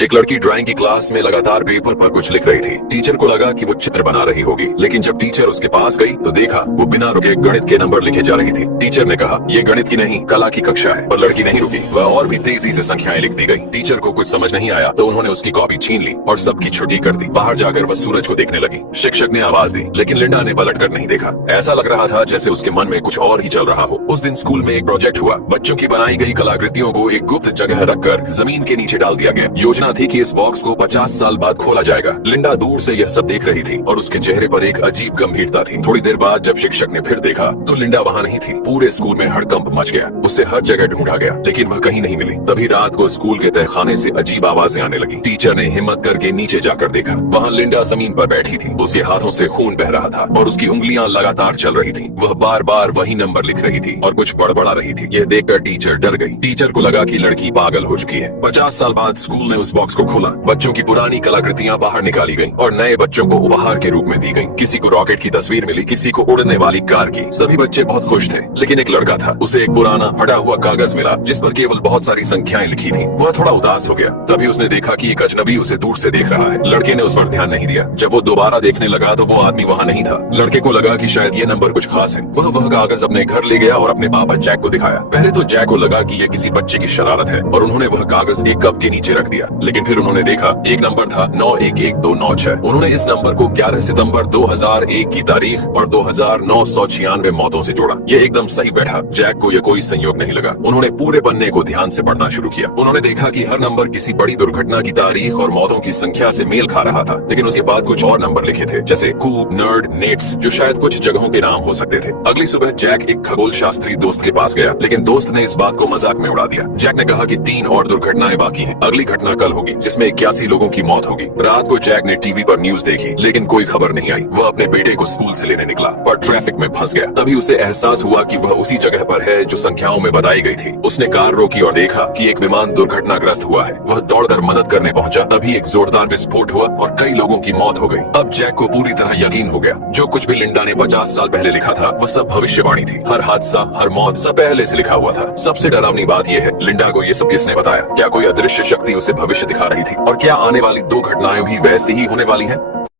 एक लड़की ड्राइंग की क्लास में लगातार पेपर पर कुछ लिख रही थी। टीचर को लगा कि वो चित्र बना रही होगी, लेकिन जब टीचर उसके पास गई तो देखा वो बिना रुके गणित के नंबर लिखे जा रही थी। टीचर ने कहा, ये गणित की नहीं कला की कक्षा है। पर लड़की नहीं रुकी, वह और भी तेजी से संख्याएं लिखती गई। टीचर को कुछ समझ नहीं आया तो उन्होंने उसकी कॉपी छीन ली और सबकी छुट्टी कर दी। बाहर जाकर वह सूरज को देखने लगी। शिक्षक ने आवाज दी, लेकिन लिंडा ने पलट कर नहीं देखा। ऐसा लग रहा था जैसे उसके मन में कुछ और ही चल रहा हो। उस दिन स्कूल में एक प्रोजेक्ट हुआ। बच्चों की बनाई गई कलाकृतियों को एक गुप्त जगह रखकर जमीन के नीचे डाल दिया गया। योजना थी कि इस बॉक्स को 50 साल बाद खोला जाएगा। लिंडा दूर से यह सब देख रही थी और उसके चेहरे पर एक अजीब गंभीरता थी। थोड़ी देर बाद जब शिक्षक ने फिर देखा तो लिंडा वहाँ नहीं थी। पूरे स्कूल में हड़कंप मच गया। उससे हर जगह ढूंढा गया, लेकिन वह कहीं नहीं मिली। तभी रात को स्कूल के तहखाने से अजीब आवाजें आने लगी। टीचर ने हिम्मत करके नीचे जाकर देखा। वहाँ लिंडा जमीन पर बैठी थी। उसके हाथों से खून बह रहा था और उसकी उंगलियां लगातार चल रही थी। वह बार बार वही नंबर लिख रही थी और कुछ बड़बड़ा रही थी। यह देखकर टीचर डर गई। टीचर को लगा कि लड़की पागल हो चुकी है। 50 साल बाद स्कूल ने उस बॉक्स को खोला। बच्चों की पुरानी कलाकृतियां बाहर निकाली गईं और नए बच्चों को उपहार के रूप में दी गईं। किसी को रॉकेट की तस्वीर मिली, किसी को उड़ने वाली कार की। सभी बच्चे बहुत खुश थे, लेकिन एक लड़का था। उसे एक पुराना फटा हुआ कागज मिला जिस पर केवल बहुत सारी संख्याएं लिखी थी। वह थोड़ा उदास हो गया। तभी उसने देखा कि एक अजनबी उसे दूर से देख रहा है। लड़के ने उस पर ध्यान नहीं दिया। जब वो दोबारा देखने लगा तो वो आदमी वहाँ नहीं था। लड़के को लगा कि शायद ये नंबर कुछ खास है। वह कागज अपने घर ले गया और अपने पापा जैक को दिखाया। पहले तो जैक को लगा कि यह किसी बच्चे की शरारत है और उन्होंने वह कागज एक कप के नीचे रख दिया। लेकिन फिर उन्होंने देखा एक नंबर था 911296। उन्होंने इस नंबर को 11 सितंबर 2001 की तारीख और 2996 मौतों से जोड़ा। ये एकदम सही बैठा। जैक को यह कोई संयोग नहीं लगा। उन्होंने पूरे पन्ने को ध्यान से पढ़ना शुरू किया। उन्होंने देखा कि हर नंबर किसी बड़ी दुर्घटना की तारीख और मौतों की संख्या से मेल खा रहा था। लेकिन उसके बाद कुछ और नंबर लिखे थे, जैसे कूब, नर्ड, नेट्स, जो शायद कुछ जगहों के नाम हो सकते थे। अगली सुबह जैक एक खगोल शास्त्री दोस्त के पास गया, लेकिन दोस्त ने इस बात को मजाक में उड़ा दिया। जैक ने कहा कि 3 और दुर्घटनाएं बाकी हैं। अगली घटना कल होगी जिसमें 81 लोगों की मौत होगी। रात को जैक ने टीवी पर न्यूज देखी, लेकिन कोई खबर नहीं आई। वह अपने बेटे को स्कूल से लेने निकला, पर ट्रैफिक में फंस गया। तभी उसे एहसास हुआ कि वह उसी जगह पर है जो संख्याओं में बताई गई थी। उसने कार रोकी और देखा कि एक विमान दुर्घटनाग्रस्त हुआ है। वह दौड़कर मदद करने पहुंचा। तभी एक जोरदार विस्फोट हुआ और कई लोगों की मौत हो गई। अब जैक को पूरी तरह यकीन हो गया, जो कुछ भी लिंडा ने 50 साल पहले लिखा था वह सब भविष्यवाणी थी। हर हादसा, हर मौत सब पहले से लिखा हुआ था। सबसे डरावनी बात यह है, लिंडा को ये सब किसने बताया? क्या कोई अदृश्य शक्ति उसे भविष्य दिखा रही थी? और क्या आने वाली 2 घटनाएं भी वैसी ही होने वाली हैं?